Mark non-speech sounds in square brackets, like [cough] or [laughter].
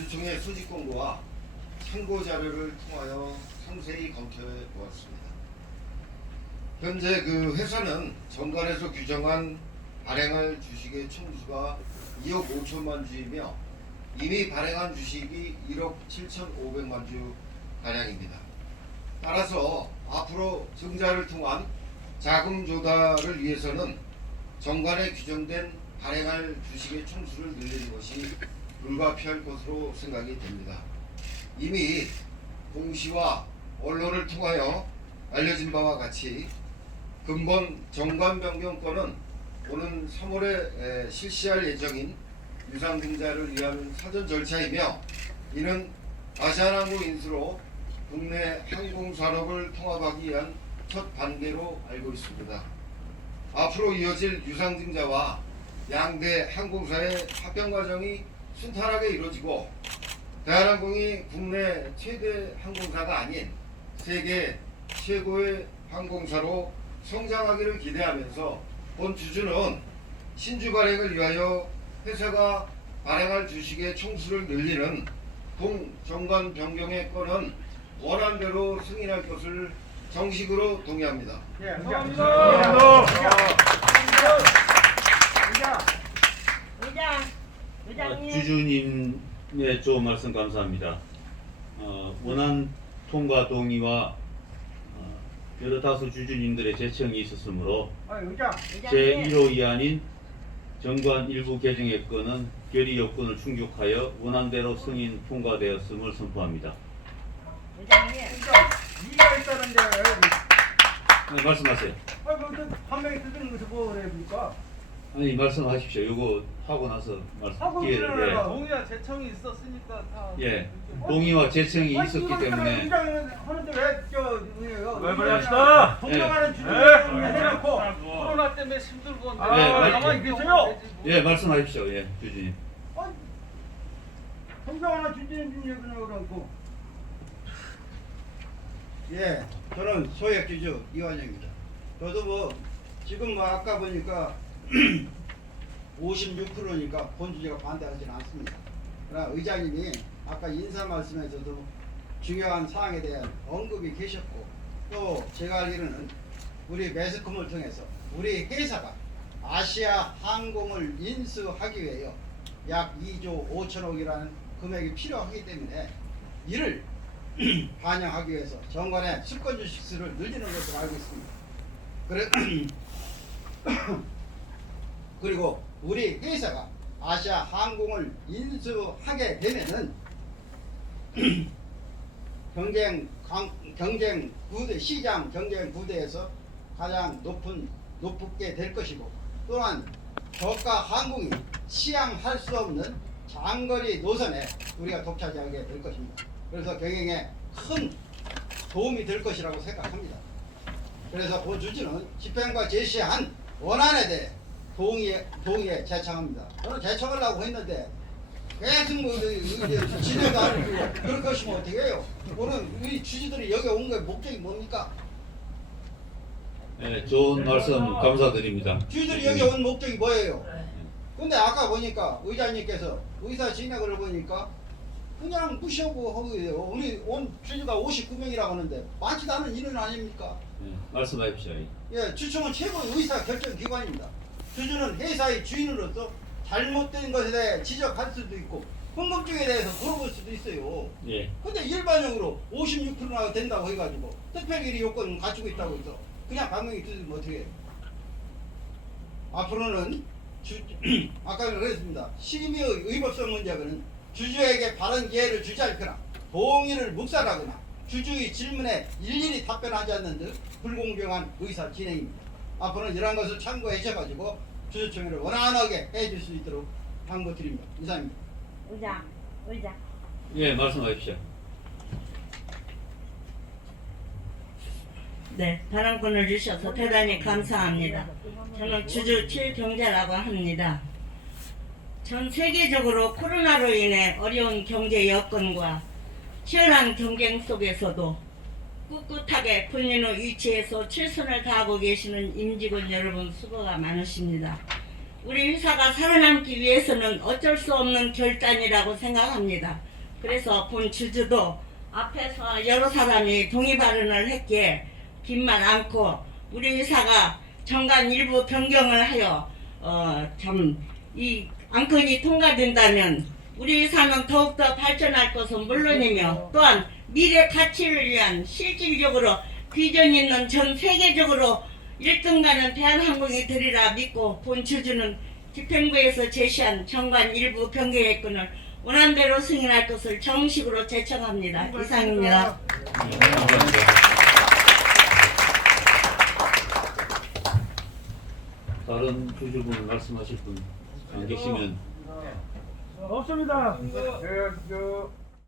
주주총회 소집 공고와 참고 자료를 통하여 상세히 검토해 보았습니다. 현재 그 회사는 정관에서 규정한 발행할 주식의 총수가 2억 5천만 주이며 이미 발행한 주식이 1억 7,500만 주 가량입니다. 따라서 앞으로 증자를 통한 자금 조달을 위해서는 정관에 규정된 발행할 주식의 총수를 늘리는 것이 불가피할 것으로 생각이 됩니다. 이미 공시와 언론을 통하여 알려진 바와 같이 근본 정관 변경 건은 오는 3월에 실시할 예정인 유상증자를 위한 사전 절차이며 이는 아시아나무 인수로 국내 항공산업을 통합하기 위한 첫 단계로 알고 있습니다. 앞으로 이어질 유상증자와 양대 항공사의 합병 과정이 순탄하게 이루어지고 대한항공이 국내 최대 항공사가 아닌 세계 최고의 항공사로 성장하기를 기대하면서 본 주주는 신주 발행을 위하여 회사가 발행할 주식의 총수를 늘리는 동정관 변경의 건은 원안대로 승인할 것을 정식으로 동의합니다. 예, 감사합니다. 의장, 어, 의장님. 주주님의 좋은 말씀 감사합니다. 어, 원안 통과 동의와 어, 여러 다수 주주님들의 제청이 있었으므로. 의장님. 제1호 이안인 정관 일부 개정의 건은 결의 요건을 충족하여 원안대로 승인 통과되었음을 선포합니다. 의장님. 있다는데. 네, 말씀하세요. 아, 그, 한 명이 뜯는 것을 뭐 그래 니까. 아니 말씀하십시오. 요거 하고 나서 말씀 하고 기회를 그러나. 예. 동의와 제청이 있었으니까 다 예. 동의와 제청이 있었기 때문에 하는데 왜, 저, 왜요? 왜 그래 합시다. 동정하는 네. 주주를 해놓고. 코로나 때문에 힘들고 아, 네, 가만히 계세요. 예 말씀하십시오. 예 주주님. 아니, 동정하는 주주님 좀 얘기나 그러고. 예, 저는 소액 주주 이완영입니다. 저도 뭐 지금 뭐 아까 보니까 [clears throat] 56%니까 본주주가 반대하지는 않습니다. 그러나 의장님이 아까 인사 말씀에서도 중요한 사항에 대한 언급이 계셨고 또 제가 알기로는 우리 매스컴을 통해서 우리 회사가 아시아 항공을 인수하기 위하여 약 2조 5천억이라는 금액이 필요하기 때문에 이를 [clears throat] 반영하기 위해서 정관의 수권 주식 수를 늘리는 것으로 알고 있습니다. 그래, [clears throat] 그리고 우리 회사가 아시아 항공을 인수하게 되면은 [clears throat] 경쟁 강, 경쟁 구대 시장 경쟁 구대에서 가장 높은 높게 될 것이고 또한 저가 항공이 시향할 수 없는 장거리 노선에 우리가 독차지하게 될 것입니다. 그래서 경영에 큰 도움이 될 것이라고 생각합니다. 그래서 보주주는 집행과 제시한 원안에 대해 동의에, 동의에 제청합니다. 저는 제청하려고 했는데 계속 뭐 진행도 안 해주고 그럴 것이면 어떻게 해요? 오늘 우리 주주들이 여기 온 거의 목적이 뭡니까? 예, 좋은 말씀 감사드립니다. 주주들이 여기 온 목적이 뭐예요? 근데 아까 보니까 의장님께서 의사 진행을 보니까 그냥 무시하고 하고 있어요. 우리 온 주주가 59명이라고 하는데 많지도 않은 인원 아닙니까? 예, 말씀하십시오. 예, 주총은 최고의 의사 결정 기관입니다. 주주는 회사의 주인으로서 잘못된 것에 대해 지적할 수도 있고 궁금증에 대해서 물어볼 수도 있어요. 예. 근데 일반적으로 56%나 된다고 해가지고 특별기리 요건을 갖추고 있다고 해서 그냥 방명이 들으면 어떻게 해요? 앞으로는 주, [clears throat] 아까 그랬습니다. 심의의 의법성 문제는 주주에게 바른 기회를 주지 않거나 동의를 묵살하거나 주주의 질문에 일일이 답변하지 않는 등 불공정한 의사 진행입니다. 앞으로는 이러한 것을 참고하셔가지고 주주총회를 원활하게 해줄 수 있도록 당부드립니다. 이상입니다. 의장, 의장. 예, 말씀하십시오. 네, 발언권을 주셔서 대단히 감사합니다. 저는 주주 칠경제라고 합니다. 전 세계적으로 코로나로 인해 어려운 경제 여건과 치열한 경쟁 속에서도 꿋꿋하게 본인의 위치에서 최선을 다하고 계시는 임직원 여러분 수고가 많으십니다. 우리 회사가 살아남기 위해서는 어쩔 수 없는 결단이라고 생각합니다. 그래서 본 주주도 앞에서 여러 사람이 동의 발언을 했기에 긴말 않고 우리 의사가 정관 일부 변경을 하여 어 참이 안건이 통과된다면 우리 의사는 더욱더 발전할 것은 물론이며 또한 미래 가치를 위한 실질적으로 비전 있는 전 세계적으로 1등가는 대한항공이 되리라 믿고 본 주주는 집행부에서 제시한 정관 일부 변경의건을 원안대로 승인할 것을 정식으로 제청합니다. 이상입니다. 감사합니다. 다른 주주분 말씀하실 분 안 계시면 없습니다. 네, 저